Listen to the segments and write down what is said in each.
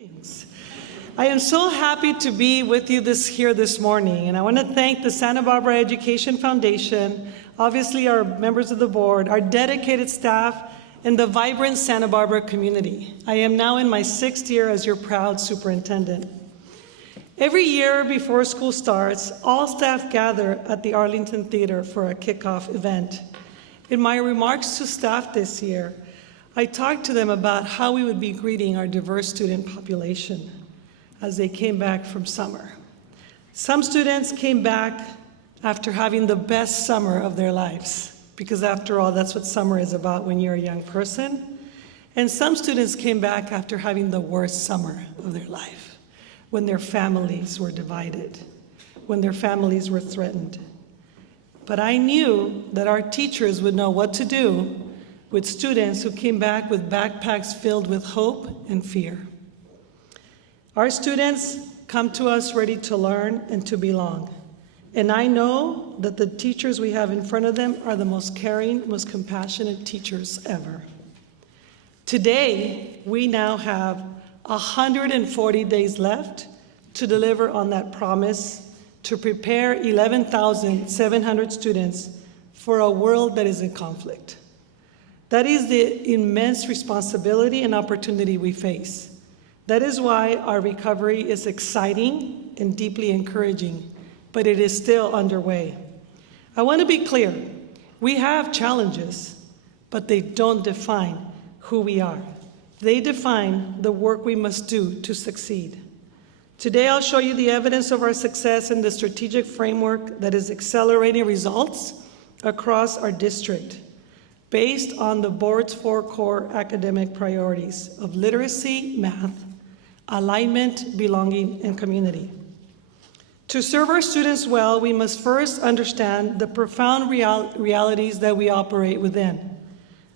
Greetings. I am so happy to be with you here this morning, and I want to thank the Santa Barbara Education Foundation, obviously our members of the board, our dedicated staff, and the vibrant Santa Barbara community. I am now in my 6th year as your proud superintendent. Every year before school starts, all staff gather at the Arlington Theater for a kickoff event. In my remarks to staff this year, I talked to them about how we would be greeting our diverse student population as they came back from summer. Some students came back after having the best summer of their lives, because after all, that's what summer is about when you're a young person. And some students came back after having the worst summer of their life, when their families were divided, when their families were threatened. But I knew that our teachers would know what to do with students who came back with backpacks filled with hope and fear. Our students come to us ready to learn and to belong. And I know that the teachers we have in front of them are the most caring, most compassionate teachers ever. Today, we now have 140 days left to deliver on that promise to prepare 11,700 students for a world that is in conflict. That is the immense responsibility and opportunity we face. That is why our recovery is exciting and deeply encouraging, but it is still underway. I want to be clear, we have challenges, but they don't define who we are. They define the work we must do to succeed. Today, I'll show you the evidence of our success in the strategic framework that is accelerating results across our district, based on the board's 4 core academic priorities of literacy, math, alignment, belonging, and community. To serve our students well, we must first understand the profound realities that we operate within.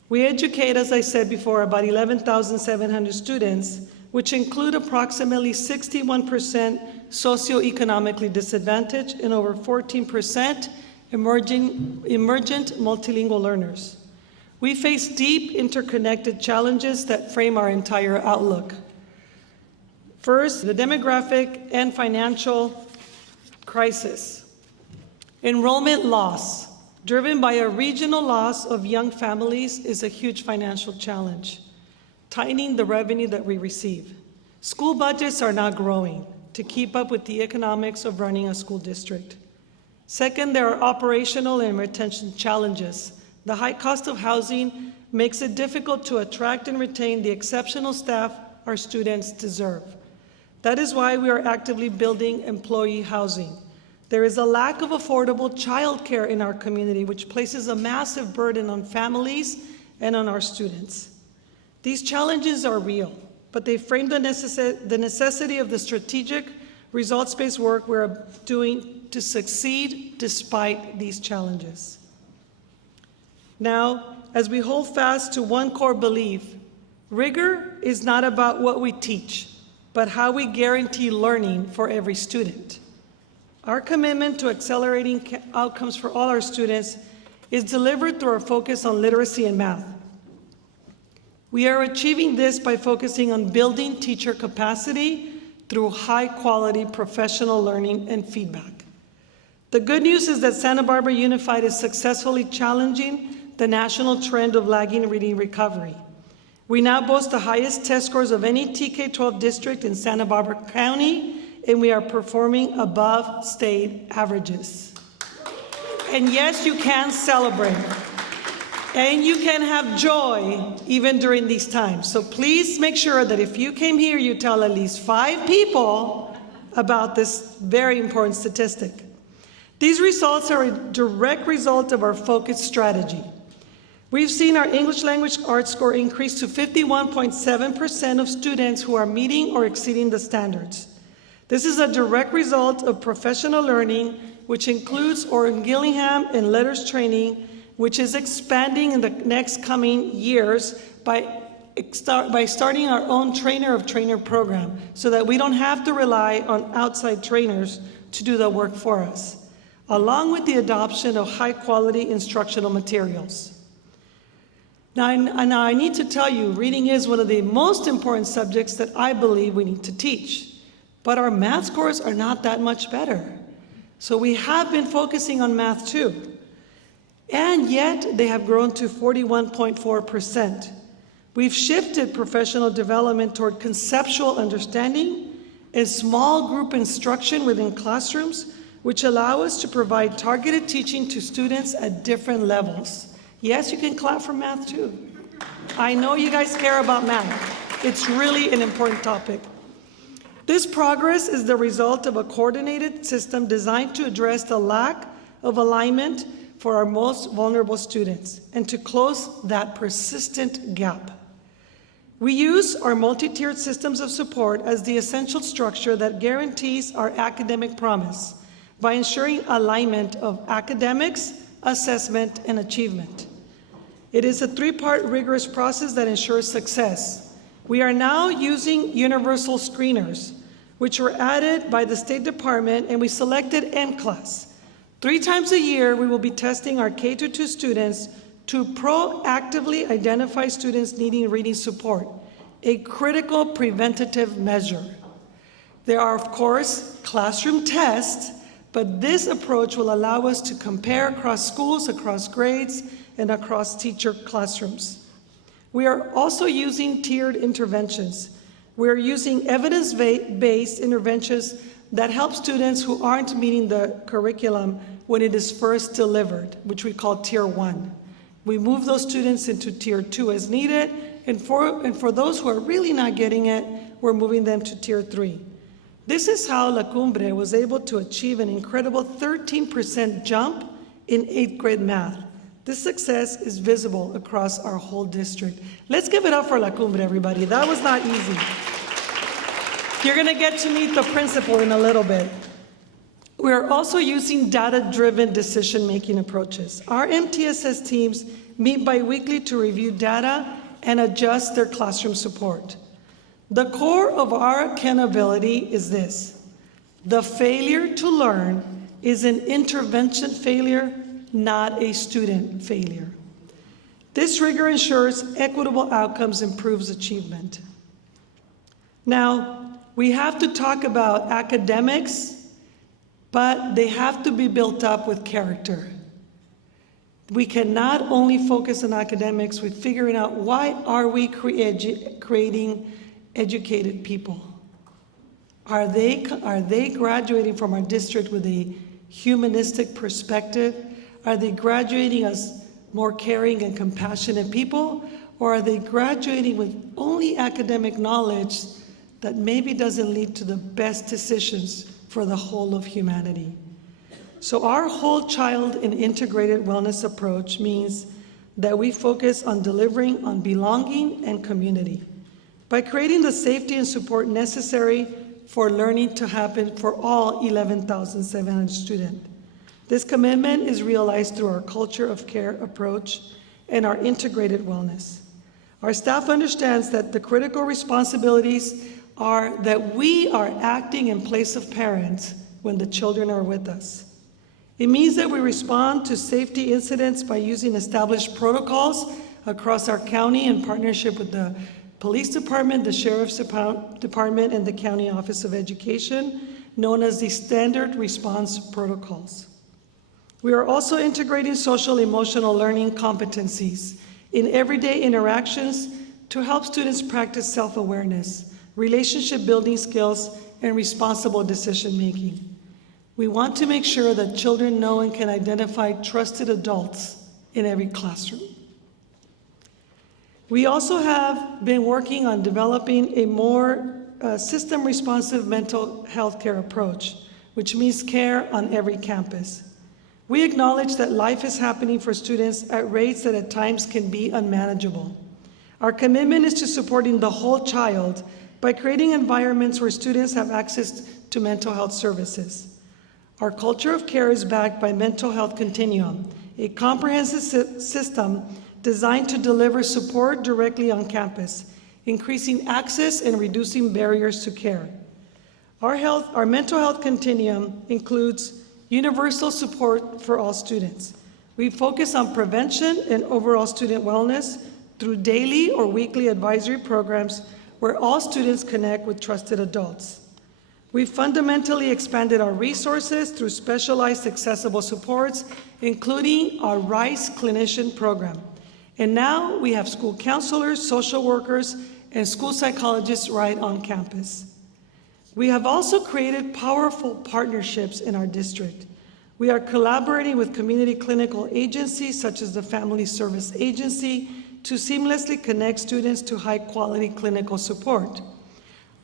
We educate, as I said before, about 11,700 students, which include approximately 61% socioeconomically disadvantaged and over 14% emergent multilingual learners. We face deep interconnected challenges that frame our entire outlook. First, the demographic and financial crisis. Enrollment loss, driven by a regional loss of young families, is a huge financial challenge, tightening the revenue that we receive. School budgets are not growing to keep up with the economics of running a school district. Second, there are operational and retention challenges. The high cost of housing makes it difficult to attract and retain the exceptional staff our students deserve. That is why we are actively building employee housing. There is a lack of affordable childcare in our community, which places a massive burden on families and on our students. These challenges are real, but they frame the necessity of the strategic, results-based work we're doing to succeed despite these challenges. Now, as we hold fast to one core belief, rigor is not about what we teach, but how we guarantee learning for every student. Our commitment to accelerating outcomes for all our students is delivered through our focus on literacy and math. We are achieving this by focusing on building teacher capacity through high-quality professional learning and feedback. The good news is that Santa Barbara Unified is successfully challenging the national trend of lagging reading recovery. We now boast the highest test scores of any TK-12 district in Santa Barbara County, and we are performing above state averages. And yes, you can celebrate. And you can have joy even during these times. So please make sure that if you came here, you tell at least 5 people about this very important statistic. These results are a direct result of our focused strategy. We've seen our English language arts score increase to 51.7% of students who are meeting or exceeding the standards. This is a direct result of professional learning, which includes Orrin Gillingham and letters training, which is expanding in the next coming years by starting our own trainer of trainer program so that we don't have to rely on outside trainers to do the work for us, along with the adoption of high-quality instructional materials. Now I need to tell you, reading is one of the most important subjects that I believe we need to teach. But our math scores are not that much better. So we have been focusing on math too. And yet they have grown to 41.4%. We've shifted professional development toward conceptual understanding and small group instruction within classrooms, which allow us to provide targeted teaching to students at different levels. Yes, you can clap for math too. I know you guys care about math. It's really an important topic. This progress is the result of a coordinated system designed to address the lack of alignment for our most vulnerable students and to close that persistent gap. We use our multi-tiered systems of support as the essential structure that guarantees our academic promise by ensuring alignment of academics, assessment, and achievement. It is a three-part rigorous process that ensures success. We are now using universal screeners, which were added by the State Department, and we selected NCLAS. 3 times a year, we will be testing our K-2 students to proactively identify students needing reading support, a critical preventative measure. There are, of course, classroom tests, but this approach will allow us to compare across schools, across grades, and across teacher classrooms. We are also using tiered interventions. We are using evidence-based interventions that help students who aren't meeting the curriculum when it is first delivered, which we call Tier 1. We move those students into Tier 2 as needed, and for those who are really not getting it, we're moving them to Tier 3. This is how La Cumbre was able to achieve an incredible 13% jump in 8th grade math. This success is visible across our whole district. Let's give it up for La Cumbre, everybody. That was not easy. You're gonna get to meet the principal in a little bit. We are also using data-driven decision-making approaches. Our MTSS teams meet bi-weekly to review data and adjust their classroom support. The core of our accountability is this: the failure to learn is an intervention failure, not a student failure. This rigor ensures equitable outcomes, improves achievement. Now, we have to talk about academics, but they have to be built up with character. We cannot only focus on academics with figuring out why are we creating educated people. Are they graduating from our district with a humanistic perspective? Are they graduating as more caring and compassionate people? Or are they graduating with only academic knowledge that maybe doesn't lead to the best decisions for the whole of humanity? So our whole child and integrated wellness approach means that we focus on delivering on belonging and community by creating the safety and support necessary for learning to happen for all 11,700 students. This commitment is realized through our culture of care approach and our integrated wellness. Our staff understands that the critical responsibilities are that we are acting in place of parents when the children are with us. It means that we respond to safety incidents by using established protocols across our county in partnership with the police department, the sheriff's department, and the county office of education, known as the standard response protocols. We are also integrating social emotional learning competencies in everyday interactions to help students practice self-awareness, relationship building skills, and responsible decision-making. We want to make sure that children know and can identify trusted adults in every classroom. We also have been working on developing a more system-responsive mental health care approach, which means care on every campus. We acknowledge that life is happening for students at rates that at times can be unmanageable. Our commitment is to supporting the whole child by creating environments where students have access to mental health services. Our culture of care is backed by Mental Health Continuum, a comprehensive system designed to deliver support directly on campus, increasing access and reducing barriers to care. Our mental health continuum includes universal support for all students. We focus on prevention and overall student wellness through daily or weekly advisory programs where all students connect with trusted adults. We fundamentally expanded our resources through specialized accessible supports, including our RICE clinician program. And now we have school counselors, social workers, and school psychologists right on campus. We have also created powerful partnerships in our district. We are collaborating with community clinical agencies such as the Family Service Agency to seamlessly connect students to high-quality clinical support.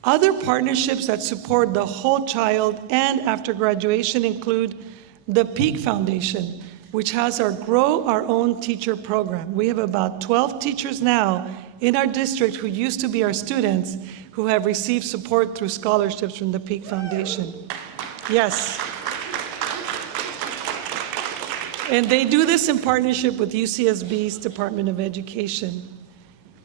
Other partnerships that support the whole child and after graduation include the Peak Foundation, which has our Grow Our Own Teacher program. We have about 12 teachers now in our district who used to be our students who have received support through scholarships from the Peak Foundation. Yes. And they do this in partnership with UCSB's Department of Education.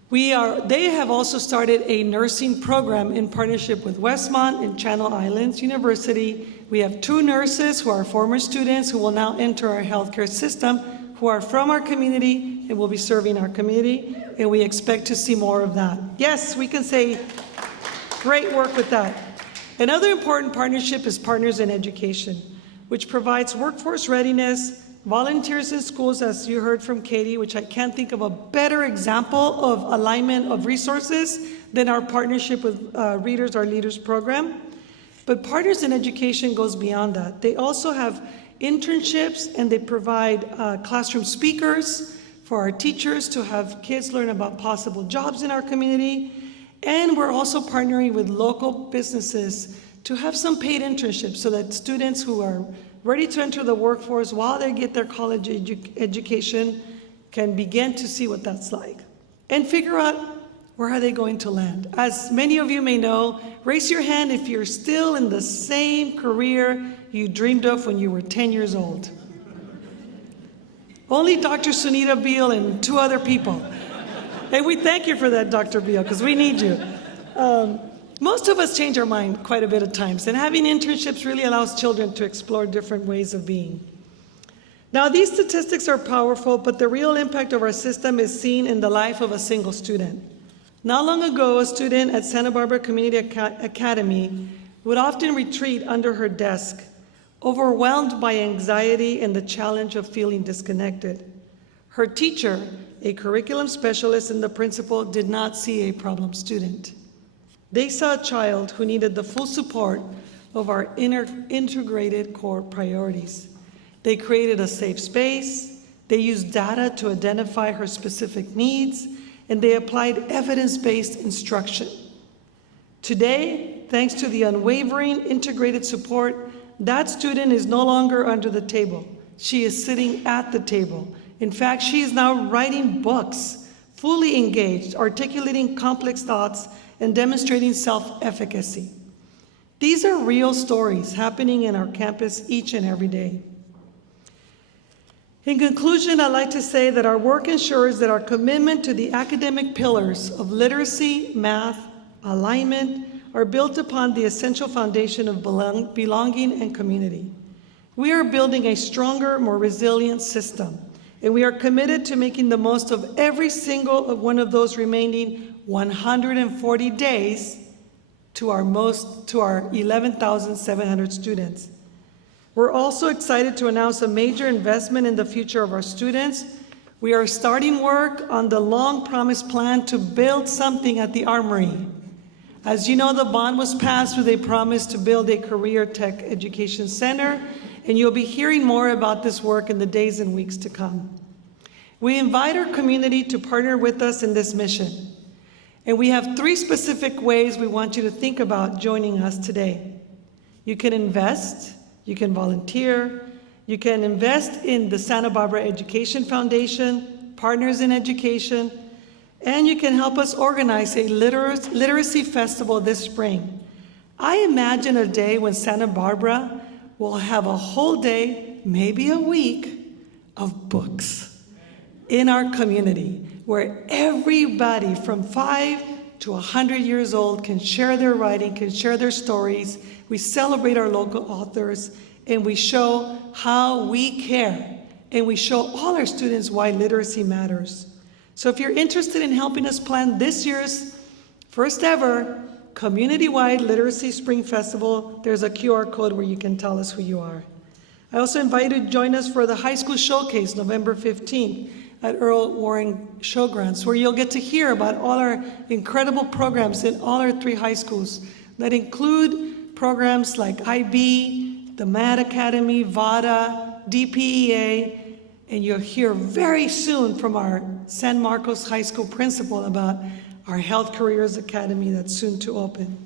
They have also started a nursing program in partnership with Westmont and Channel Islands University. We have 2 nurses who are former students who will now enter our healthcare system, who are from our community and will be serving our community, and we expect to see more of that. Yes, we can say great work with that. Another important partnership is Partners in Education, which provides workforce readiness, volunteers in schools, as you heard from Katie, which I can't think of a better example of alignment of resources than our partnership with Readers Are Leaders program. But Partners in Education goes beyond that. They also have internships and they provide classroom speakers for our teachers to have kids learn about possible jobs in our community. And we're also partnering with local businesses to have some paid internships so that students who are ready to enter the workforce while they get their college education can begin to see what that's like and figure out where are they going to land. As many of you may know, raise your hand if you're still in the same career you dreamed of when you were 10 years old. Only Dr. Sunita Beal and 2 other people. And we thank you for that, Dr. Beal, because we need you. Most of us change our mind quite a bit at times, and having internships really allows children to explore different ways of being. Now, these statistics are powerful, but the real impact of our system is seen in the life of a single student. Not long ago, a student at Santa Barbara Community Academy would often retreat under her desk, overwhelmed by anxiety and the challenge of feeling disconnected. Her teacher, a curriculum specialist, and the principal did not see a problem student. They saw a child who needed the full support of our integrated core priorities. They created a safe space, they used data to identify her specific needs, and they applied evidence-based instruction. Today, thanks to the unwavering integrated support, that student is no longer under the table. She is sitting at the table. In fact, she is now writing books, fully engaged, articulating complex thoughts, and demonstrating self-efficacy. These are real stories happening in our campus each and every day. In conclusion, I'd like to say that our work ensures that our commitment to the academic pillars of literacy, math, alignment are built upon the essential foundation of belonging and community. We are building a stronger, more resilient system, and we are committed to making the most of every single one of those remaining 140 days to our 11,700 students. We're also excited to announce a major investment in the future of our students. We are starting work on the long-promised plan to build something at the Armory. As you know, the bond was passed with a promise to build a career tech education center, and you'll be hearing more about this work in the days and weeks to come. We invite our community to partner with us in this mission. And we have 3 specific ways we want you to think about joining us today. You can invest, you can volunteer, you can invest in the Santa Barbara Education Foundation, Partners in Education, and you can help us organize a literacy festival this spring. I imagine a day when Santa Barbara will have a whole day, maybe a week, of books in our community, where everybody from 5 to 100 years old can share their writing, can share their stories. We celebrate our local authors, and we show how we care, and we show all our students why literacy matters. So if you're interested in helping us plan this year's first ever community-wide Literacy Spring Festival, there's a QR code where you can tell us who you are. I also invite you to join us for the High School Showcase, November 15th at Earl Warren Showgrounds, where you'll get to hear about all our incredible programs in all our 3 high schools that include programs like IB, the MAD Academy, VADA, DPEA, and you'll hear very soon from our San Marcos High School principal about our Health Careers Academy that's soon to open.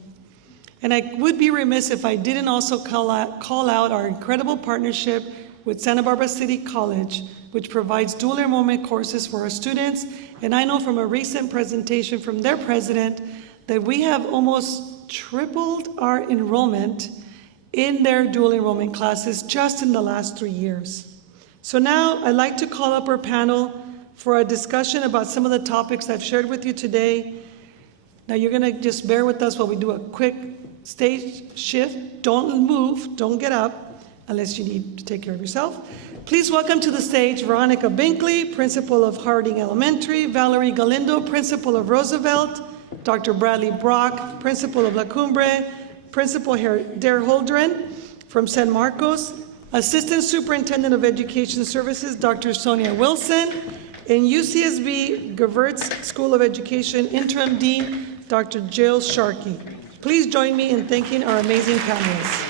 And I would be remiss if I didn't also call out our incredible partnership with Santa Barbara City College, which provides dual enrollment courses for our students. And I know from a recent presentation from their president that we have almost tripled our enrollment in their dual enrollment classes just in the last 3 years. So now I'd like to call up our panel for a discussion about some of the topics I've shared with you today. Now you're gonna just bear with us while we do a quick stage shift. Don't move, don't get up, unless you need to take care of yourself. Please welcome to the stage Veronica Binkley, principal of Harding Elementary, Valerie Galindo, principal of Roosevelt, Dr. Bradley Brock, principal of La Cumbre, Principal Dare Holdren from San Marcos, Assistant Superintendent of Education Services, Dr. Sonia Wilson, and UCSB Gewurz School of Education Interim Dean, Dr. Jill Sharkey. Please join me in thanking our amazing panelists.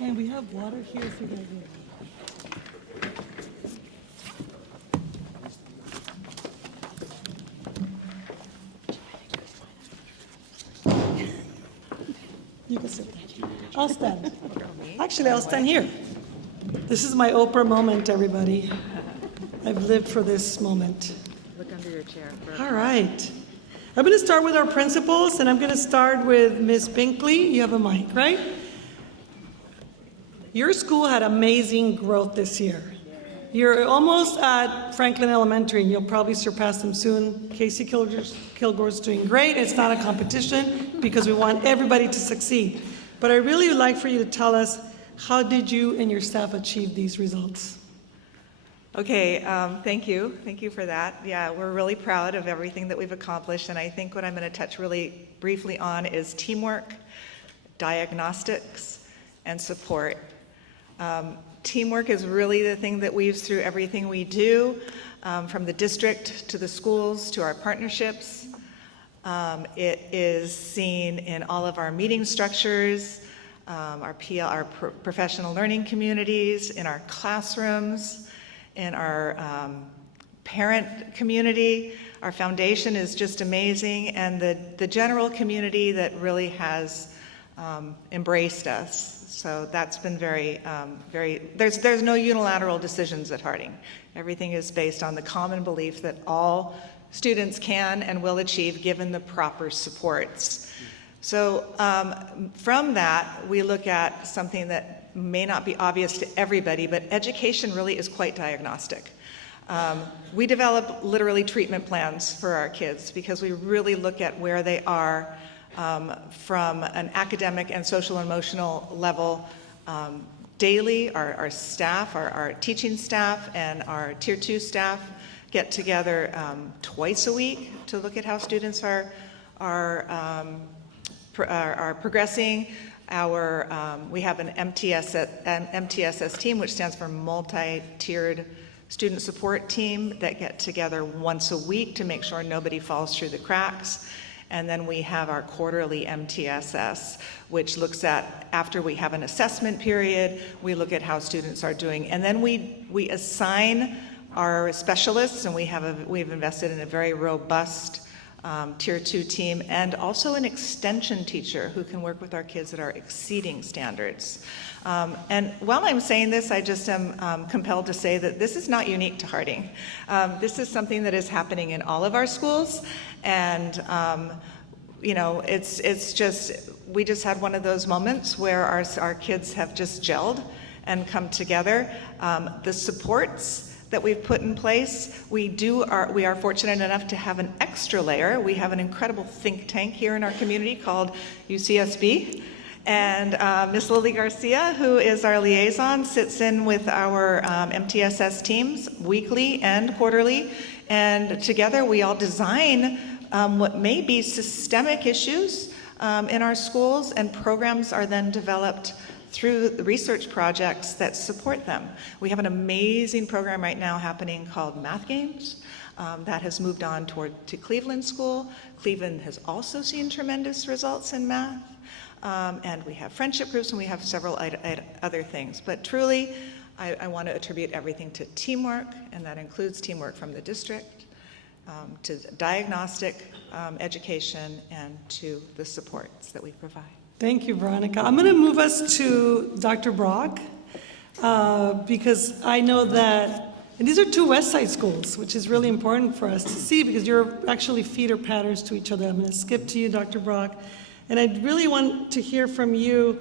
And we have water here if you guys need. You can sit there. I'll stand. Actually, I'll stand here. This is my Oprah moment, everybody. I've lived for this moment. Look under your chair. All right. I'm going to start with our principals, and I'm going to start with Ms. Binkley. You have a mic, right? Your school had amazing growth this year. You're almost at Franklin Elementary, and you'll probably surpass them soon. Casey Kilgore's doing great. It's not a competition because we want everybody to succeed. But I really would like for you to tell us, how did you and your staff achieve these results? Okay, thank you. Thank you for that. Yeah, we're really proud of everything that we've accomplished, and I think what I'm going to touch really briefly on is teamwork, diagnostics, and support. Teamwork is really the thing that weaves through everything we do, from the district to the schools to our partnerships. It is seen in all of our meeting structures, our professional learning communities, in our classrooms, in our parent community. Our foundation is just amazing, and the general community that really has embraced us. So that's been very, there's no unilateral decisions at Harding. Everything is based on the common belief that all students can and will achieve given the proper supports. So from that, we look at something that may not be obvious to everybody, but education really is quite diagnostic. We develop literally treatment plans for our kids because we really look at where they are from an academic and social emotional level daily. Our staff, our teaching staff and our Tier 2 staff get together twice a week to look at how students are progressing. We have an MTSS team, which stands for multi-tiered student support team, that get together once a week to make sure nobody falls through the cracks. And then we have our quarterly MTSS, which looks at, after we have an assessment period, we look at how students are doing. And then we assign our specialists, and we've invested in a very robust Tier 2 team, and also an extension teacher who can work with our kids that are exceeding standards. And while I'm saying this, I just am compelled to say that this is not unique to Harding. This is something that is happening in all of our schools, and you know, it's just, we just had one of those moments where our kids have just gelled and come together. The supports that we've put in place. We are fortunate enough to have an extra layer. We have an incredible think tank here in our community called UCSB. And Ms. Lily Garcia, who is our liaison, sits in with our MTSS teams weekly and quarterly. And together we all design what may be systemic issues in our schools, and programs are then developed through the research projects that support them. We have an amazing program right now happening called Math Games that has moved on to Cleveland School. Cleveland has also seen tremendous results in math. And we have friendship groups, and we have several other things. But truly, I want to attribute everything to teamwork, and that includes teamwork from the district, to diagnostic education, and to the supports that we provide. Thank you, Veronica. I'm going to move us to Dr. Brock, because I know that, and these are two West Side schools, which is really important for us to see, because you're actually feeder patterns to each other. I'm going to skip to you, Dr. Brock, and I really want to hear from you.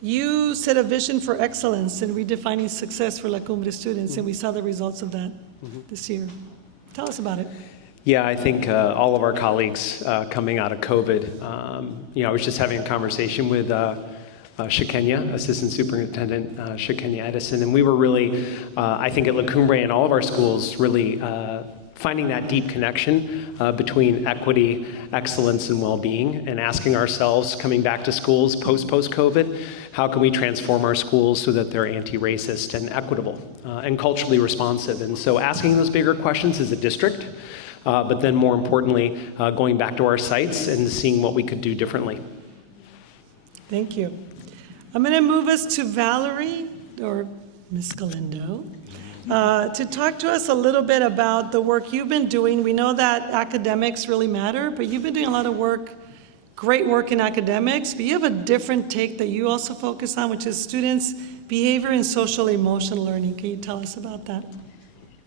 You set a vision for excellence in redefining success for La Cumbre students, and we saw the results of that this year. Tell us about it. Yeah, I think all of our colleagues coming out of COVID, I was just having a conversation with Shekenya, Assistant Superintendent Shekenya Edison, and we were really, I think at La Cumbre and all of our schools, really finding that deep connection between equity, excellence, and well-being, and asking ourselves, coming back to schools post-COVID, how can we transform our schools so that they're anti-racist and equitable and culturally responsive? And so asking those bigger questions as a district, but then more importantly, going back to our sites and seeing what we could do differently. Thank you. I'm going to move us to Valerie, or Ms. Galindo, to talk to us a little bit about the work you've been doing. We know that academics really matter, but you've been doing a lot of work, great work in academics, but you have a different take that you also focus on, which is students' behavior and social emotional learning. Can you tell us about that?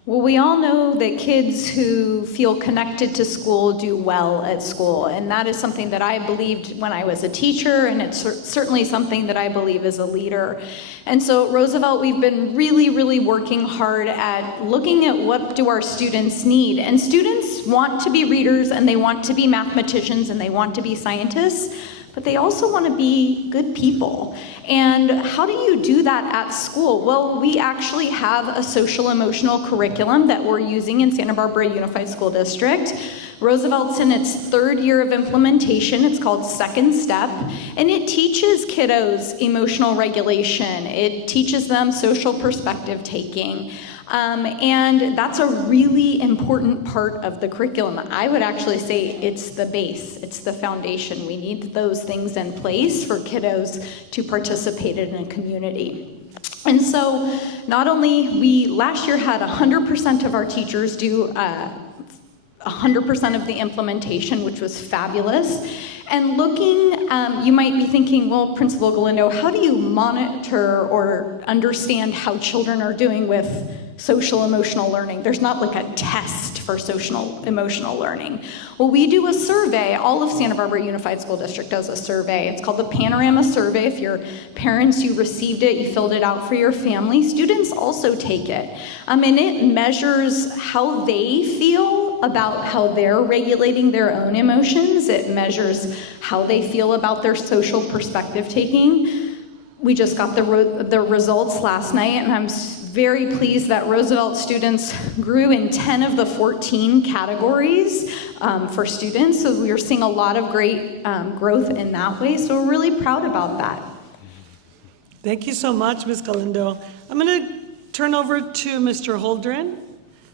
Well, we all know that kids who feel connected to school do well at school, and that is something that I believed when I was a teacher, and it's certainly something that I believe as a leader. And so at Roosevelt, we've been really working hard at looking at what do our students need. And students want to be readers, and they want to be mathematicians, and they want to be scientists, but they also want to be good people. And how do you do that at school? Well, we actually have a social emotional curriculum that we're using in Santa Barbara Unified School District. Roosevelt's in its third year of implementation. It's called Second Step, and it teaches kiddos emotional regulation. It teaches them social perspective taking. And that's a really important part of the curriculum. I would actually say it's the base, it's the foundation. We need those things in place for kiddos to participate in a community. And so not only we last year had 100% of our teachers do 100% of the implementation, which was fabulous. And looking, you might be thinking, well, Principal Galindo, how do you monitor or understand how children are doing with social emotional learning? There's not like a test for social emotional learning. Well, we do a survey. All of Santa Barbara Unified School District does a survey. It's called the Panorama Survey. If you're parents, you received it, you filled it out for your family. Students also take it. And it measures how they feel about how they're regulating their own emotions. It measures how they feel about their social perspective taking. We just got the results last night, and I'm very pleased that Roosevelt students grew in 10 of the 14 categories for students. So we are seeing a lot of great growth in that way. So we're really proud about that. Thank you so much, Ms. Galindo. I'm going to turn over to Mr. Holdren.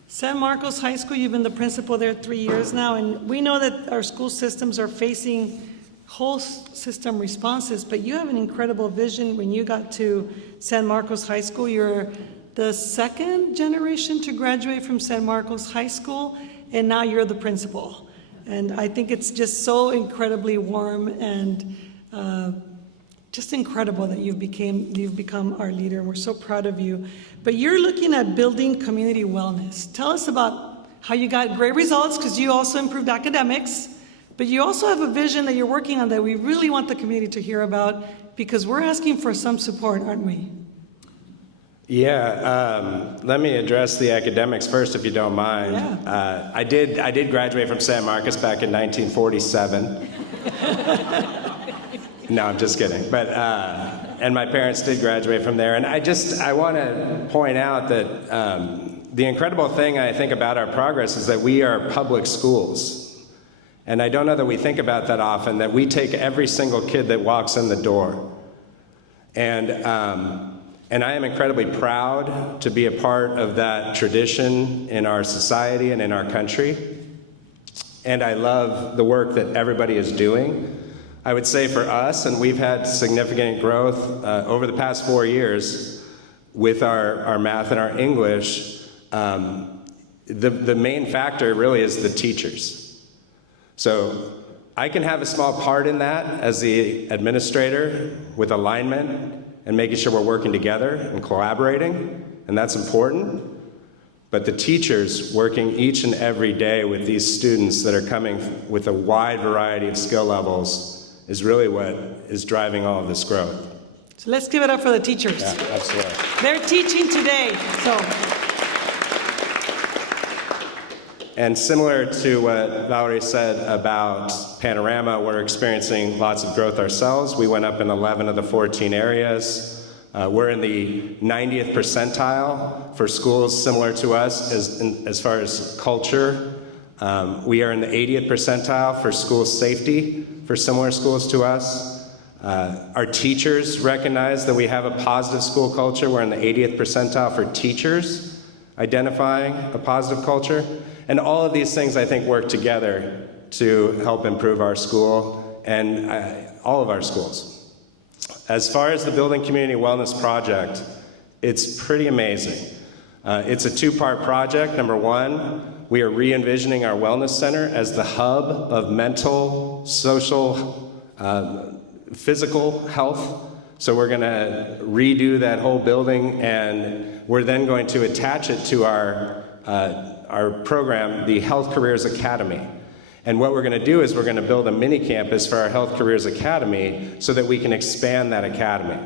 San Marcos High School, you've been the principal there 3 years now, and we know that our school systems are facing whole system responses, but you have an incredible vision. When you got to San Marcos High School, you're the second generation to graduate from San Marcos High School, and now you're the principal. And I think it's just so incredibly warm and just incredible that you've become our leader, and we're so proud of you. But you're looking at building community wellness. Tell us about how you got great results, because you also improved academics, but you also have a vision that you're working on that we really want the community to hear about, because we're asking for some support, aren't we? Yeah, let me address the academics first, if you don't mind. Yeah. I did graduate from San Marcos back in 1947. No, I'm just kidding. But and my parents did graduate from there. And I want to point out that the incredible thing I think about our progress is that we are public schools. And I don't know that we think about that often, that we take every single kid that walks in the door. And I am incredibly proud to be a part of that tradition in our society and in our country. And I love the work that everybody is doing. I would say for us, and we've had significant growth over the past 4 years with our math and our English, the main factor really is the teachers. So I can have a small part in that as the administrator with alignment and making sure we're working together and collaborating, and that's important. But the teachers working each and every day with these students that are coming with a wide variety of skill levels is really what is driving all of this growth. So let's give it up for the teachers. Yeah, absolutely. They're teaching today, so. And similar to what Valerie said about Panorama, we're experiencing lots of growth ourselves. We went up in 11 of the 14 areas. We're in the 90th percentile for schools similar to us as far as culture. We are in the 80th percentile for school safety for similar schools to us. Our teachers recognize that we have a positive school culture. We're in the 80th percentile for teachers identifying a positive culture. And all of these things, I think, work together to help improve our school and all of our schools. As far as the Building Community Wellness Project, it's pretty amazing. It's a two-part project. Number one, we are re-envisioning our wellness center as the hub of mental, social, physical health. So we're going to redo that whole building, and we're then going to attach it to our program, the Health Careers Academy. And what we're going to do is we're going to build a mini campus for our Health Careers Academy so that we can expand that academy.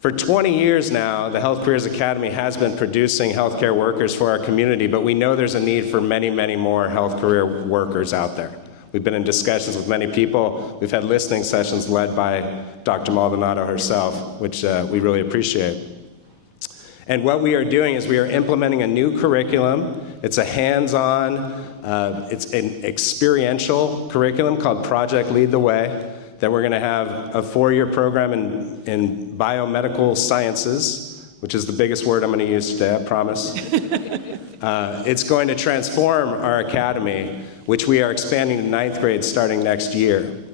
For 20 years now, the Health Careers Academy has been producing healthcare workers for our community, but we know there's a need for many, many more health career workers out there. We've been in discussions with many people. We've had listening sessions led by Dr. Maldonado herself, which we really appreciate. And what we are doing is we are implementing a new curriculum. It's a hands-on, it's an experiential curriculum called Project Lead the Way, that we're going to have a 4-year program in biomedical sciences, which is the biggest word I'm going to use today, I promise. It's going to transform our academy, which we are expanding to 9th grade starting next year.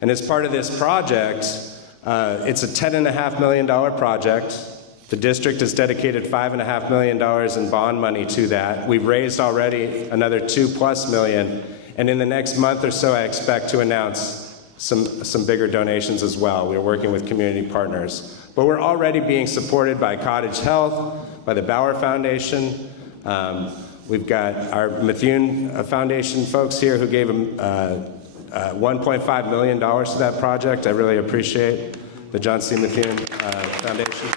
And as part of this project, it's a $10.5 million project. The district has dedicated $5.5 million in bond money to that. We've raised already another $2+ million, and in the next month or so, I expect to announce some bigger donations as well. We're working with community partners. But we're already being supported by Cottage Health, by the Bauer Foundation. We've got our Methuen Foundation folks here who gave $1.5 million to that project. I really appreciate the John C. Methuen Foundation.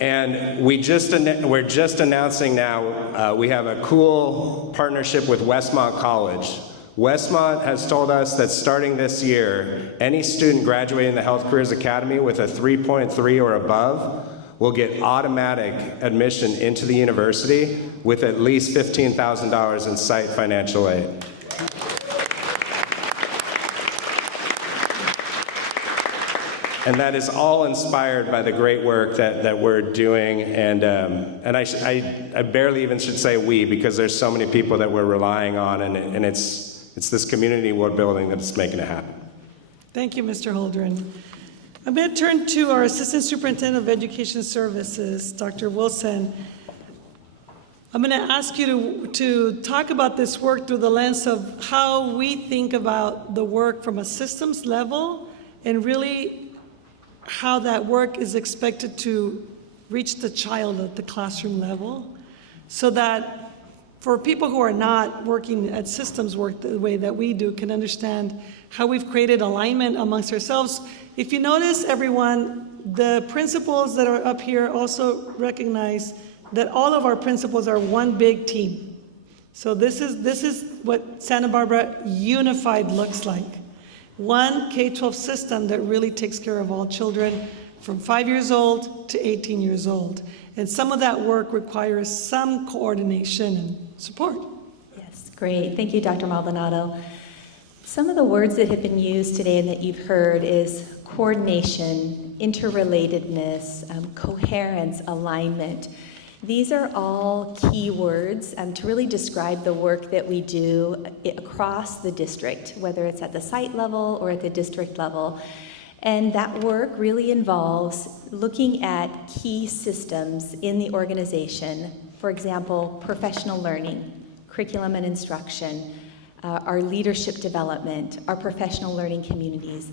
And we're just announcing now, we have a cool partnership with Westmont College. Westmont has told us that starting this year, any student graduating the Health Careers Academy with a 3.3 or above will get automatic admission into the university with at least $15,000 in site financial aid. And that is all inspired by the great work that we're doing, and I barely even should say we, because there's so many people that we're relying on, and it's this community we're building that's making it happen. Thank you, Mr. Holdren. I'm going to turn to our Assistant Superintendent of Education Services, Dr. Wilson. I'm going to ask you to talk about this work through the lens of how we think about the work from a systems level, and really how that work is expected to reach the child at the classroom level, so that for people who are not working at systems work the way that we do can understand how we've created alignment amongst ourselves. If you notice, everyone, the principals that are up here also recognize that all of our principals are one big team. So this is what Santa Barbara Unified looks like. One K-12 system that really takes care of all children from 5 years old to 18 years old. And some of that work requires some coordination and support. Yes, great. Thank you, Dr. Maldonado. Some of the words that have been used today and that you've heard is coordination, interrelatedness, coherence, alignment. These are all key words to really describe the work that we do across the district, whether it's at the site level or at the district level. And that work really involves looking at key systems in the organization. For example, professional learning, curriculum and instruction, our leadership development, our professional learning communities.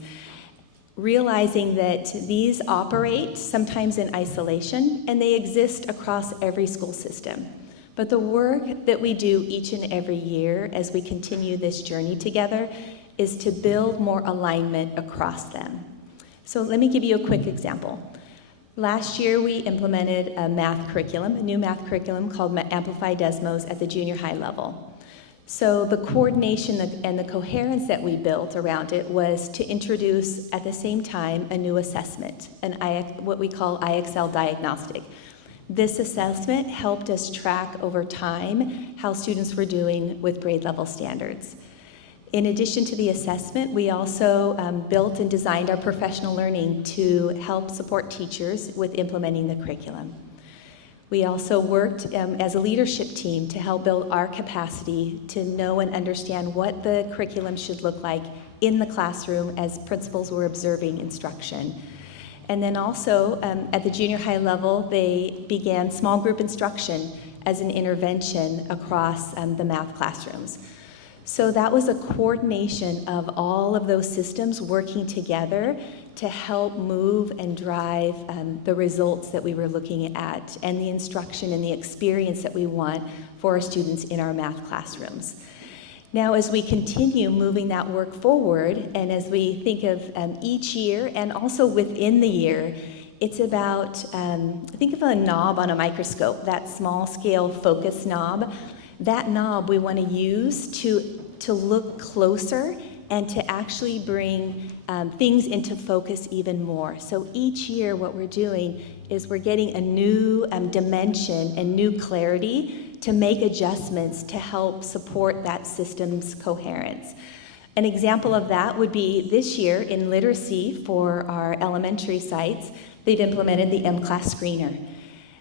Realizing that these operate sometimes in isolation and they exist across every school system. But the work that we do each and every year as we continue this journey together is to build more alignment across them. So let me give you a quick example. Last year we implemented a math curriculum, a new math curriculum called Amplify Desmos at the junior high level. So the coordination and the coherence that we built around it was to introduce at the same time a new assessment, what we call IXL diagnostic. This assessment helped us track over time how students were doing with grade level standards. In addition to the assessment, we also built and designed our professional learning to help support teachers with implementing the curriculum. We also worked as a leadership team to help build our capacity to know and understand what the curriculum should look like in the classroom as principals were observing instruction. And then also at the junior high level, they began small group instruction as an intervention across the math classrooms. So that was a coordination of all of those systems working together to help move and drive the results that we were looking at and the instruction and the experience that we want for our students in our math classrooms. Now, as we continue moving that work forward, and as we think of each year and also within the year, it's about, think of a knob on a microscope, that small scale focus knob. That knob we want to use to look closer and to actually bring things into focus even more. So each year what we're doing is we're getting a new dimension and new clarity to make adjustments to help support that system's coherence. An example of that would be this year in literacy for our elementary sites, they've implemented the M-Class screener.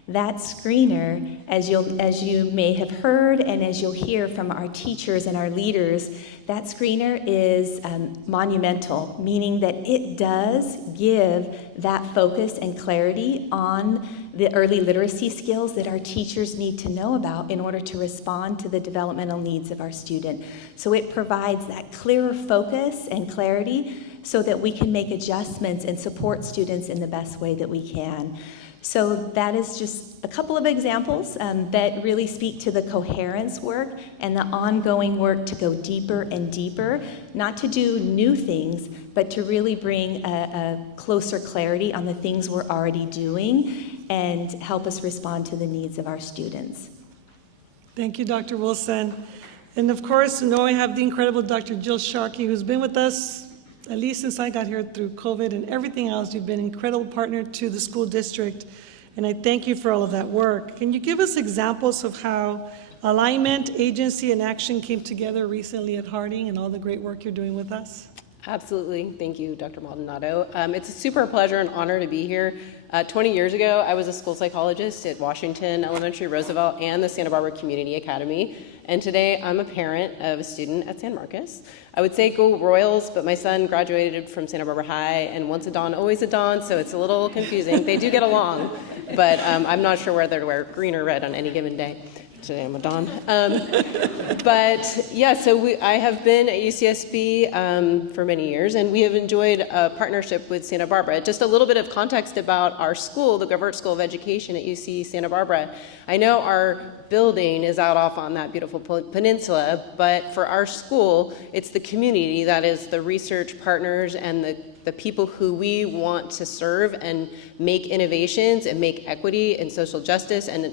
That screener, as you may have heard and as you'll hear from our teachers and our leaders, that screener is monumental, meaning that it does give that focus and clarity on the early literacy skills that our teachers need to know about in order to respond to the developmental needs of our student. So it provides that clearer focus and clarity so that we can make adjustments and support students in the best way that we can. So that is just a couple of examples that really speak to the coherence work and the ongoing work to go deeper and deeper, not to do new things, but to really bring a closer clarity on the things we're already doing and help us respond to the needs of our students. Thank you, Dr. Wilson. And of course, I have the incredible Dr. Jill Sharkey, who's been with us at least since I got here through COVID and everything else. You've been an incredible partner to the school district, and I thank you for all of that work. Can you give us examples of how alignment, agency, and action came together recently at Harding and all the great work you're doing with us? Absolutely. Thank you, Dr. Maldonado. It's a super pleasure and honor to be here. 20 years ago, I was a school psychologist at Washington Elementary, Roosevelt, and the Santa Barbara Community Academy. And today, I'm a parent of a student at San Marcos. I would say go Royals, but my son graduated from Santa Barbara High, and once a Don, always a Don, so it's a little confusing. They do get along, but I'm not sure whether to wear green or red on any given day. Today I'm a Don. But yeah, so I have been at UCSB for many years, and we have enjoyed a partnership with Santa Barbara. Just a little bit of context about our school, the Govert School of Education at UC Santa Barbara. I know our building is out off on that beautiful peninsula, but for our school, it's the community that is the research partners and the people who we want to serve and make innovations and make equity and social justice and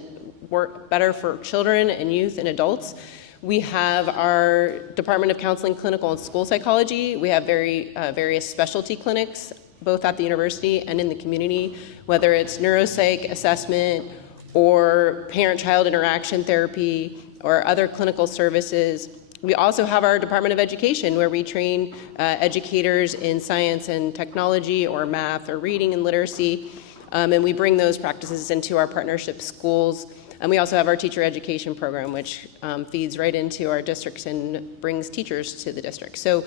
work better for children and youth and adults. We have our Department of Counseling, Clinical, and School Psychology. We have various specialty clinics, both at the university and in the community, whether it's neuropsych assessment or parent-child interaction therapy or other clinical services. We also have our Department of Education, where we train educators in science and technology or math or reading and literacy, and we bring those practices into our partnership schools. And we also have our teacher education program, which feeds right into our districts and brings teachers to the district. So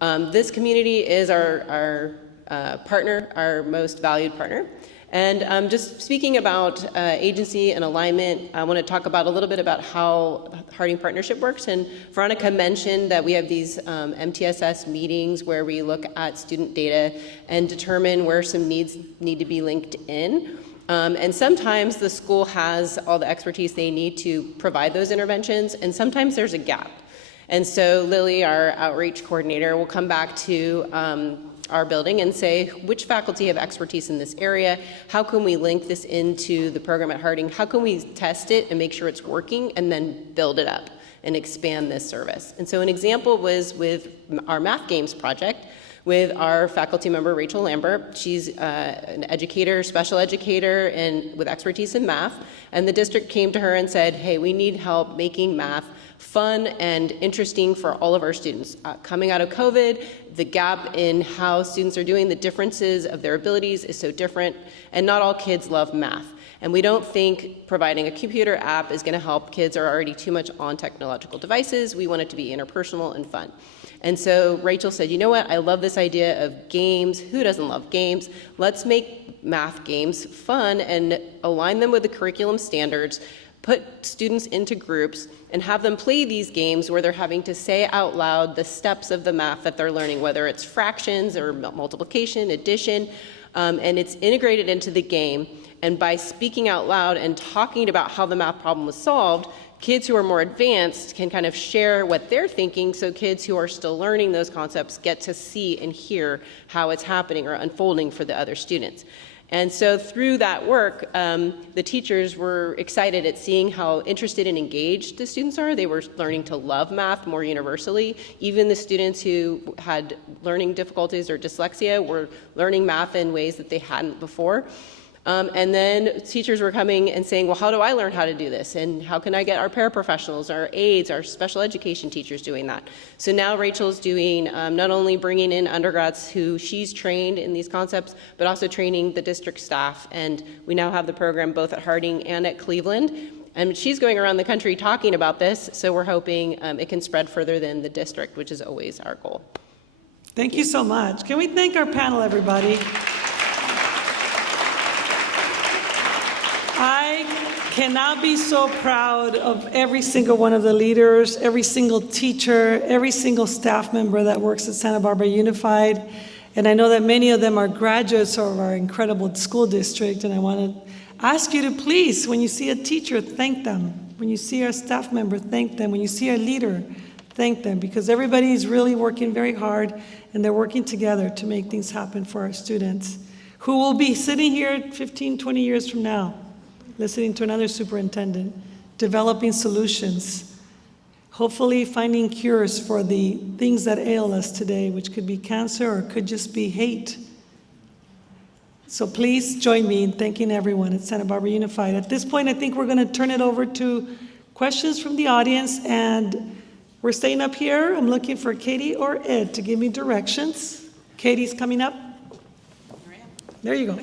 this community is our partner, our most valued partner. And just speaking about agency and alignment, I want to talk about a little bit about how Harding Partnership works. And Veronica mentioned that we have these MTSS meetings where we look at student data and determine where some needs need to be linked in. And sometimes the school has all the expertise they need to provide those interventions, and sometimes there's a gap. And so Lily, our outreach coordinator, will come back to our building and say, which faculty have expertise in this area? How can we link this into the program at Harding? How can we test it and make sure it's working and then build it up and expand this service? And so an example was with our math games project with our faculty member, Rachel Lambert. She's an educator, special educator, and with expertise in math. And the district came to her and said, hey, we need help making math fun and interesting for all of our students. Coming out of COVID, the gap in how students are doing, the differences of their abilities is so different, and not all kids love math. And we don't think providing a computer app is going to help. Kids are already too much on technological devices. We want it to be interpersonal and fun. And so Rachel said, you know what, I love this idea of games. Who doesn't love games? Let's make math games fun and align them with the curriculum standards, put students into groups, and have them play these games where they're having to say out loud the steps of the math that they're learning, whether it's fractions or multiplication, addition, and it's integrated into the game. And by speaking out loud and talking about how the math problem was solved, kids who are more advanced can kind of share what they're thinking, so kids who are still learning those concepts get to see and hear how it's happening or unfolding for the other students. And so through that work, the teachers were excited at seeing how interested and engaged the students are. They were learning to love math more universally. Even the students who had learning difficulties or dyslexia were learning math in ways that they hadn't before. And then teachers were coming and saying, well, how do I learn how to do this? And how can I get our paraprofessionals, our aides, our special education teachers doing that? So now Rachel's doing not only bringing in undergrads who she's trained in these concepts, but also training the district staff. And we now have the program both at Harding and at Cleveland. And she's going around the country talking about this, so we're hoping it can spread further than the district, which is always our goal. Thank you so much. Can we thank our panel, everybody? I cannot be so proud of every single one of the leaders, every single teacher, every single staff member that works at Santa Barbara Unified. And I know that many of them are graduates of our incredible school district. And I want to ask you to please, when you see a teacher, thank them. When you see our staff member, thank them. When you see our leader, thank them. Because everybody is really working very hard, and they're working together to make things happen for our students, who will be sitting here 15, 20 years from now, listening to another superintendent, developing solutions, hopefully finding cures for the things that ail us today, which could be cancer or could just be hate. So please join me in thanking everyone at Santa Barbara Unified. At this point, I think we're going to turn it over to questions from the audience, and we're staying up here. I'm looking for Katie or Ed to give me directions. Katie's coming up. There you go.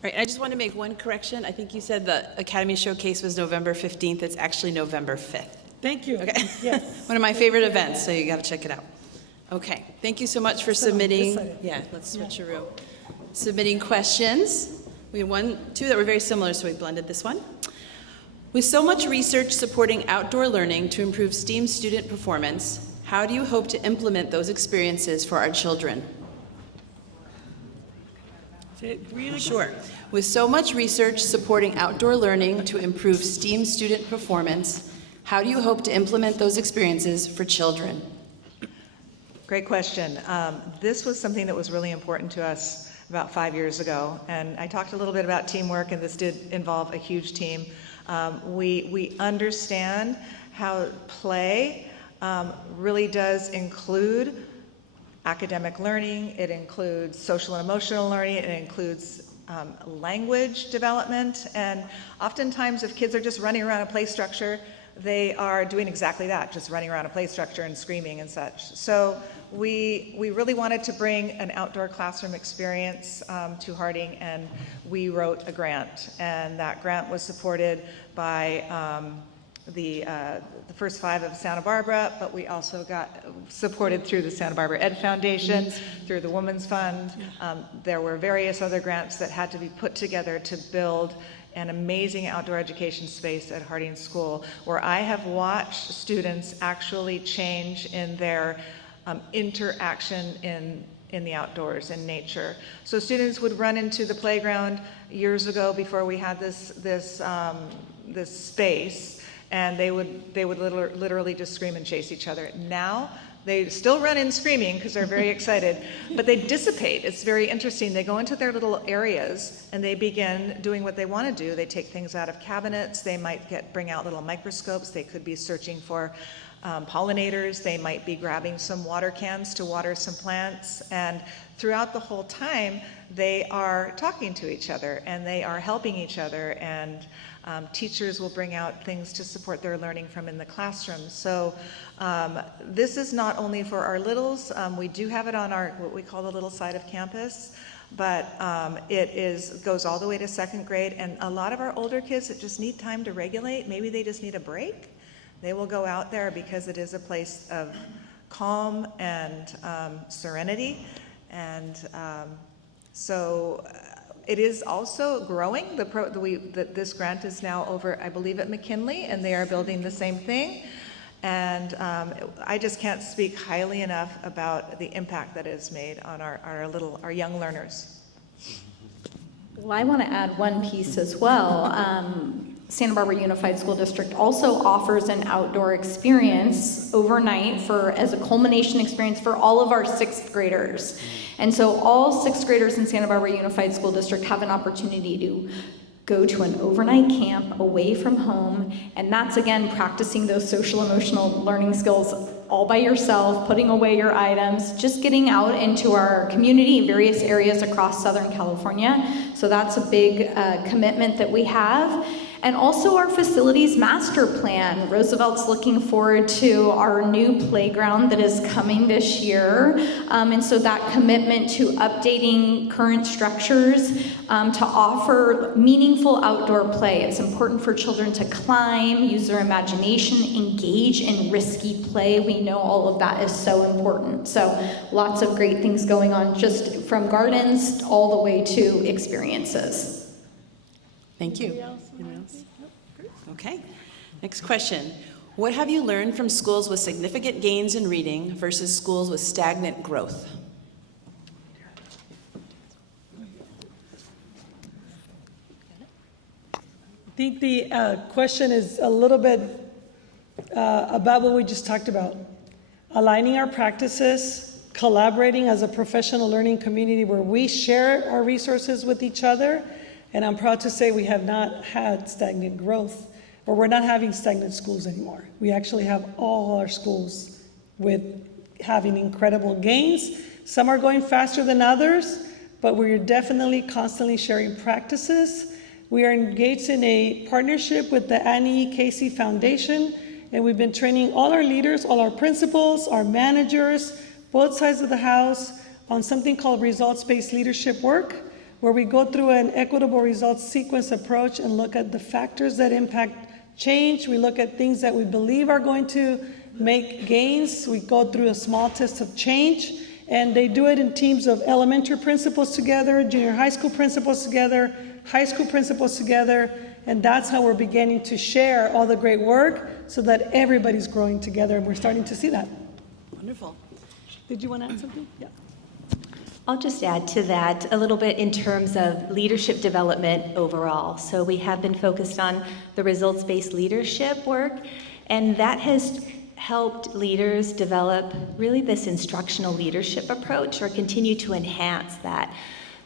Right, I just want to make one correction. I think you said the Academy Showcase was November 15th. It's actually November 5th. Thank you. Okay. Yes. One of my favorite events, so you got to check it out. Okay, thank you so much for submitting. Yeah, let's switch a room. Submitting questions. We had two that were very similar, so we blended this one. With so much research supporting outdoor learning to improve STEAM student performance, how do you hope to implement those experiences for our children? Sure. With so much research supporting outdoor learning to improve STEAM student performance, how do you hope to implement those experiences for children? Great question. This was something that was really important to us about 5 years ago, and I talked a little bit about teamwork, and this did involve a huge team. We understand how play really does include academic learning, it includes social and emotional learning, it includes language development, and oftentimes if kids are just running around a play structure, they are doing exactly that, just running around a play structure and screaming and such. So we really wanted to bring an outdoor classroom experience to Harding, and we wrote a grant, and that grant was supported by the first 5 of Santa Barbara, but we also got supported through the Santa Barbara Ed Foundation, through the Women's Fund. There were various other grants that had to be put together to build an amazing outdoor education space at Harding School, where I have watched students actually change in their interaction in the outdoors, in nature. So students would run into the playground years ago before we had this space, and they would literally just scream and chase each other. Now, they still run in screaming because they're very excited, but they dissipate. It's very interesting. They go into their little areas and they begin doing what they want to do. They take things out of cabinets. They might bring out little microscopes. They could be searching for pollinators. They might be grabbing some water cans to water some plants. And throughout the whole time, they are talking to each other and they are helping each other, and teachers will bring out things to support their learning from in the classroom. So this is not only for our littles. We do have it on our, what we call the little side of campus, but it goes all the way to 2nd grade, and a lot of our older kids that just need time to regulate, maybe they just need a break, they will go out there because it is a place of calm and serenity. And so it is also growing. This grant is now over, I believe, at McKinley, and they are building the same thing. And I just can't speak highly enough about the impact that is made on our young learners. Well, I want to add one piece as well. Santa Barbara Unified School District also offers an outdoor experience overnight as a culmination experience for all of our 6th graders. And so all 6th graders in Santa Barbara Unified School District have an opportunity to go to an overnight camp away from home, and that's again practicing those social emotional learning skills all by yourself, putting away your items, just getting out into our community in various areas across Southern California. So that's a big commitment that we have. And also our facilities master plan. Roosevelt's looking forward to our new playground that is coming this year. And so that commitment to updating current structures to offer meaningful outdoor play. It's important for children to climb, use their imagination, engage in risky play. We know all of that is so important. So lots of great things going on, just from gardens all the way to experiences. Thank you. Anyone else? Okay. Next question. What have you learned from schools with significant gains in reading versus schools with stagnant growth? I think the question is a little bit about what we just talked about. Aligning our practices, collaborating as a professional learning community where we share our resources with each other. And I'm proud to say we have not had stagnant growth, or we're not having stagnant schools anymore. We actually have all our schools with having incredible gains. Some are going faster than others, but we're definitely constantly sharing practices. We are engaged in a partnership with the Annie Casey Foundation, and we've been training all our leaders, all our principals, our managers, both sides of the house, on something called results-based leadership work, where we go through an equitable results sequence approach and look at the factors that impact change. We look at things that we believe are going to make gains. We go through a small test of change, and they do it in teams of elementary principals together, junior high school principals together, high school principals together, And that's how we're beginning to share all the great work so that everybody's growing together, and we're starting to see that. Wonderful. Did you want to add something? Yeah. I'll just add to that a little bit in terms of leadership development overall. So we have been focused on the results-based leadership work, and that has helped leaders develop really this instructional leadership approach, or continue to enhance that,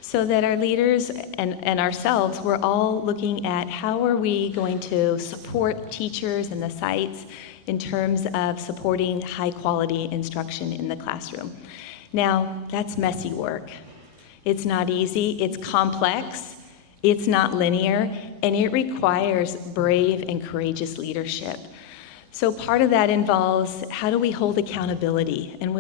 so that our leaders and ourselves, we're all looking at how are we going to support teachers and the sites in terms of supporting high-quality instruction in the classroom. Now, that's messy work. It's not easy, it's complex, it's not linear, and it requires brave and courageous leadership. So part of that involves how do we hold accountability? And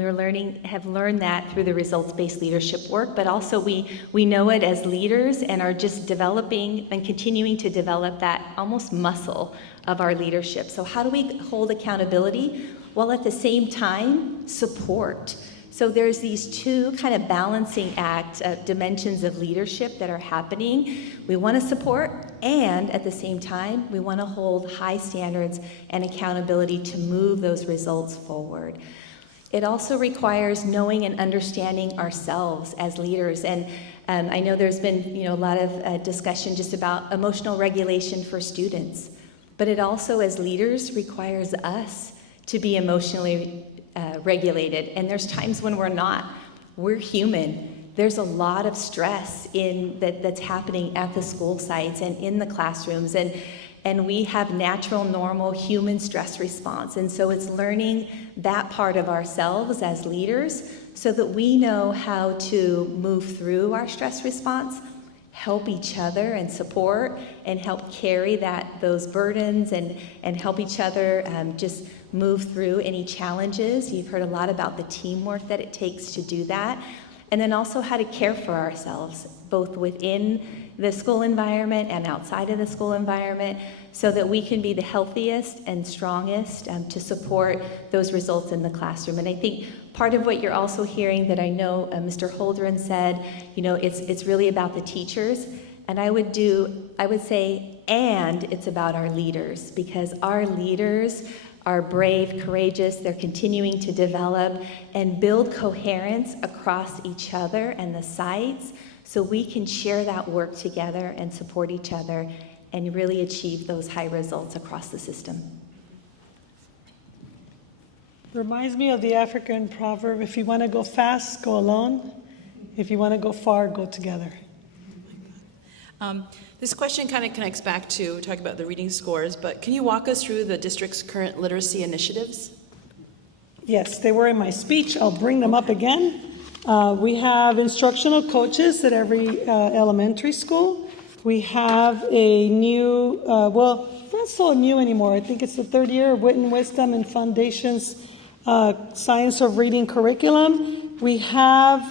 have learned that through the results-based leadership work, but also we know it as leaders and are just developing and continuing to develop that almost muscle of our leadership. So how do we hold accountability while at the same time support? So there's these two kind of balancing act dimensions of leadership that are happening. We want to support, and at the same time, we want to hold high standards and accountability to move those results forward. It also requires knowing and understanding ourselves as leaders. And I know there's been a lot of discussion just about emotional regulation for students, but it also, as leaders, requires us to be emotionally regulated, and there's times when we're not. We're human. There's a lot of stress that's happening at the school sites and in the classrooms, and we have natural, normal human stress response. And so it's learning that part of ourselves as leaders so that we know how to move through our stress response, help each other and support, and help carry those burdens and help each other just move through any challenges. You've heard a lot about the teamwork that it takes to do that. And then also how to care for ourselves, both within the school environment and outside of the school environment, so that we can be the healthiest and strongest to support those results in the classroom. And I think part of what you're also hearing that I know Mr. Holdren said, it's really about the teachers. And I would say, and it's about our leaders, because our leaders are brave, courageous, they're continuing to develop and build coherence across each other and the sites, so we can share that work together and support each other and really achieve those high results across the system. Reminds me of the African proverb, if you want to go fast, go alone. If you want to go far, go together. This question kind of connects back to talking about the reading scores, but can you walk us through the district's current literacy initiatives? Yes, they were in my speech. I'll bring them up again. We have instructional coaches at every elementary school. We have a new, not so new anymore. I think it's the third year of Witten Wisdom and Foundations Science of Reading curriculum. We have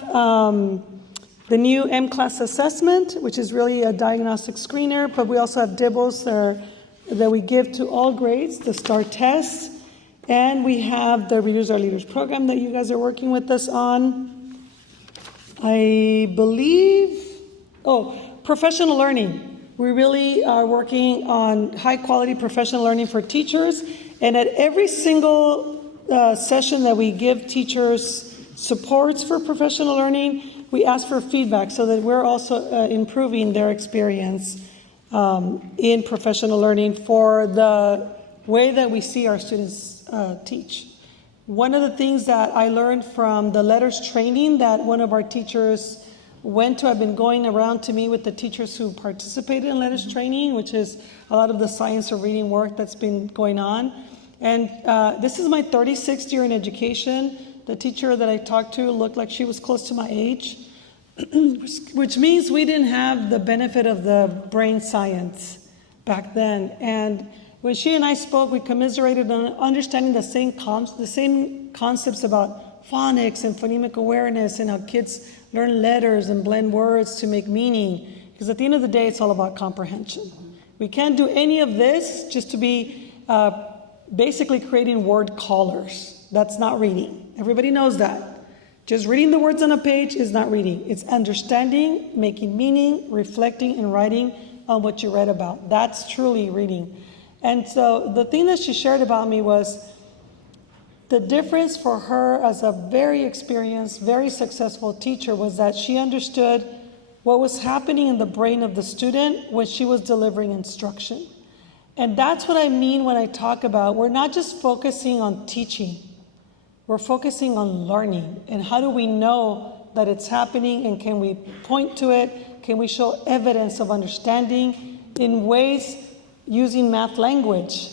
the new M-Class assessment, which is really a diagnostic screener, but we also have DIBELS that we give to all grades, the STAR tests, and we have the Readers Are Leaders program that you guys are working with us on. I believe, professional learning. We really are working on high-quality professional learning for teachers, and at every single session that we give teachers supports for professional learning, we ask for feedback so that we're also improving their experience in professional learning for the way that we see our students teach. One of the things that I learned from the letters training that one of our teachers went to, I've been going around to meet with the teachers who participated in letters training, which is a lot of the science of reading work that's been going on. And this is my 36th year in education. The teacher that I talked to looked like she was close to my age, which means we didn't have the benefit of the brain science back then. And when she and I spoke, we commiserated on understanding the same concepts about phonics and phonemic awareness and how kids learn letters and blend words to make meaning. Because at the end of the day, it's all about comprehension. We can't do any of this just to be basically creating word callers. That's not reading. Everybody knows that. Just reading the words on a page is not reading. It's understanding, making meaning, reflecting, and writing on what you read about. That's truly reading. And so the thing that she shared about me was the difference for her as a very experienced, very successful teacher was that she understood what was happening in the brain of the student when she was delivering instruction. And that's what I mean when I talk about we're not just focusing on teaching, we're focusing on learning. And how do we know that it's happening, and can we point to it? Can we show evidence of understanding in ways using math language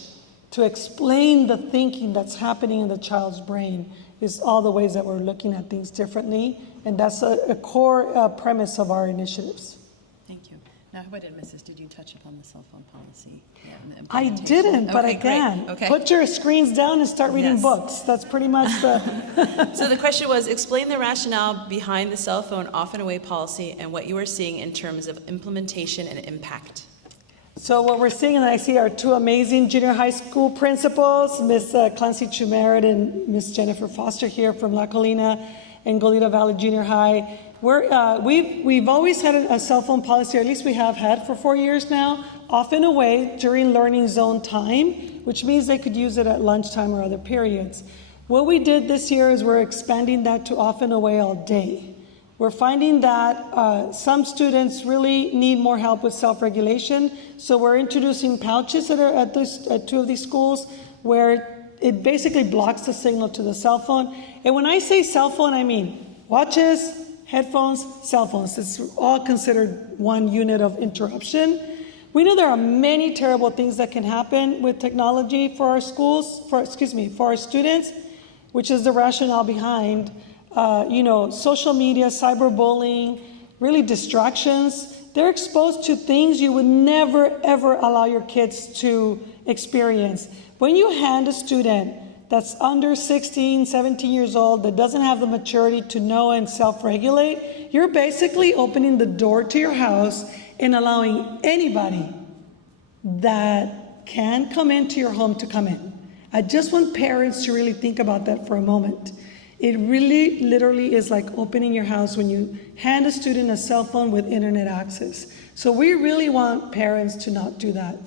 to explain the thinking that's happening in the child's brain? Is all the ways that we're looking at things differently. And that's a core premise of our initiatives. Thank you. Now, how about Mrs. Did you touch upon the cell phone policy? Yeah, and the I implementation? didn't, but Okay, I can. great. Okay. Put your screens down and start reading Yes. books. That's pretty much the... So the question was, explain the rationale behind the cell phone off and away policy and what you are seeing in terms of implementation and impact. So what we're seeing, and I see our two amazing junior high school principals, Miss Clancy Chumerit and Miss Jennifer Foster here from La Colina and Goleta Valley Junior High. We've always had a cell phone policy, or at least we have had for 4 years now, off and away during learning zone time, which means they could use it at lunchtime or other periods. What we did this year is we're expanding that to off and away all day. We're finding that some students really need more help with self-regulation, so we're introducing pouches that are at two of these schools where it basically blocks the signal to the cell phone. And when I say cell phone, I mean watches, headphones, cell phones. It's all considered one unit of interruption. We know there are many terrible things that can happen with technology for our schools, for our students, which is the rationale behind social media, cyberbullying, really distractions. They're exposed to things you would never, ever allow your kids to experience. When you hand a student that's under 16, 17 years old, that doesn't have the maturity to know and self-regulate, you're basically opening the door to your house and allowing anybody that can come into your home to come in. I just want parents to really think about that for a moment. It really literally is like opening your house when you hand a student a cell phone with internet access. So we really want parents to not do that.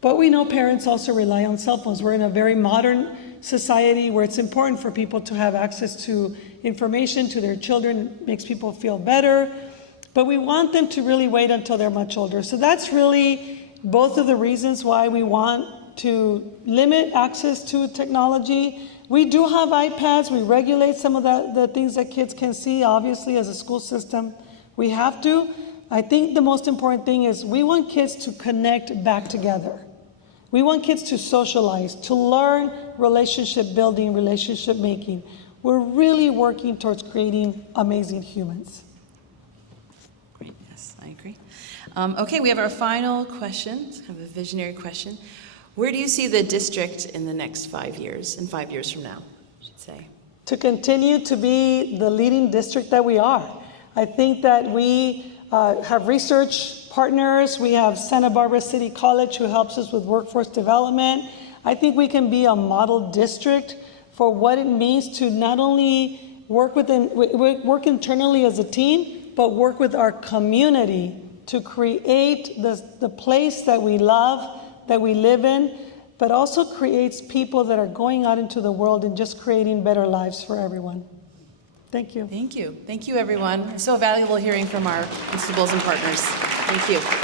But we know parents also rely on cell phones. We're in a very modern society where it's important for people to have access to information to their children. It makes people feel better. But we want them to really wait until they're much older. So that's really both of the reasons why we want to limit access to technology. We do have iPads. We regulate some of the things that kids can see, obviously, as a school system. We have to. I think the most important thing is we want kids to connect back together. We want kids to socialize, to learn relationship building, relationship making. We're really working towards creating amazing humans. Great, yes, I agree. Okay, we have our final question. It's kind of a visionary question. Where do you see the district in the next 5 years, and 5 years from now, I should say? To continue to be the leading district that we are. I think that we have research partners. We have Santa Barbara City College who helps us with workforce development. I think we can be a model district for what it means to not only work internally as a team, but work with our community to create the place that we love, that we live in, but also creates people that are going out into the world and just creating better lives for everyone. Thank you. Thank you. Thank you, everyone. So valuable hearing from our principals and partners. Thank you.